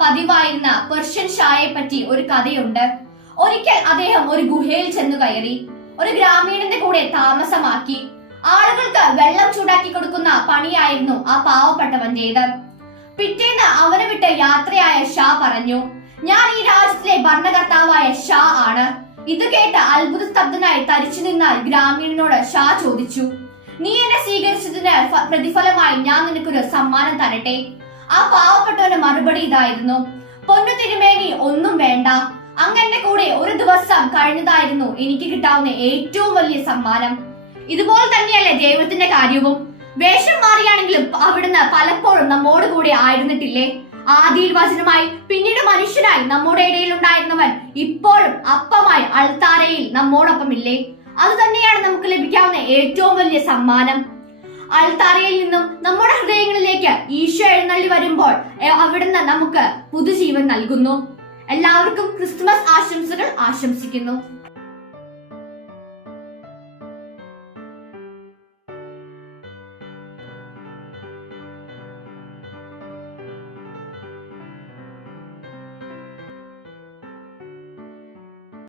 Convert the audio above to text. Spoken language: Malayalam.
പതിവായിരുന്ന പെർഷ്യൻ ഷായെ പറ്റി ഒരു കഥയുണ്ട്. ഒരിക്കൽ അദ്ദേഹം ഒരു ഗുഹയിൽ ചെന്നു കയറി ഒരു ഗ്രാമീണന്റെ കൂടെ താമസമാക്കി. ആളുകൾക്ക് വെള്ളം ചൂടാക്കി കൊടുക്കുന്ന പണിയായിരുന്നു ആ പാവപ്പെട്ടവന്റേത്. പിറ്റേന്ന് അവനെ വിട്ട് യാത്രയായ ഷാ പറഞ്ഞു ഞാൻ ഈ രാജ്യത്തിലെ ഭരണകർത്താവായ ഷാ ആണ്. ഇത് കേട്ട് അത്ഭുത സ്തബ്ധനായി തരിച്ചു നിന്ന ഗ്രാമീണനോട് ഷാ ചോദിച്ചു നീ എന്നെ സ്വീകരിച്ചതിന് പ്രതിഫലമായി ഞാൻ നിനക്കൊരു സമ്മാനം തരട്ടെ? ആ പാവപ്പെട്ടവന്റെ മറുപടി ഇതായിരുന്നു. പൊന്നു തിരുമേനി ഒന്നും വേണ്ട. അങ്ങന്റെ കൂടെ ഒരു ദിവസം കഴിഞ്ഞതായിരുന്നു എനിക്ക് കിട്ടാവുന്ന ഏറ്റവും വലിയ സമ്മാനം. ഇതുപോലെ തന്നെയല്ലേ ദൈവത്തിന്റെ കാര്യവും. വേഷം മാറിയാണെങ്കിലും അവിടുന്ന് പലപ്പോഴും നമ്മോട് കൂടെ ആയിരുന്നിട്ടില്ലേ? ആദിയിൽ വചനമായി പിന്നീട് മനുഷ്യനായി നമ്മുടെ ഇടയിൽ ഉണ്ടായിരുന്നവൻ ഇപ്പോഴും അപ്പമായി അൾത്താരയിൽ നമ്മോടൊപ്പം ഇല്ലേ? അത് തന്നെയാണ് നമുക്ക് ലഭിക്കാവുന്ന ഏറ്റവും വലിയ സമ്മാനം. അൾത്താരയിൽ നിന്നും നമ്മുടെ ഈശോ എഴുന്നള്ളി വരുമ്പോൾ അവിടുന്ന് നമുക്ക് പുതുജീവൻ നൽകുന്നു. എല്ലാവർക്കും ക്രിസ്മസ് ആശംസകൾ ആശംസിക്കുന്നു.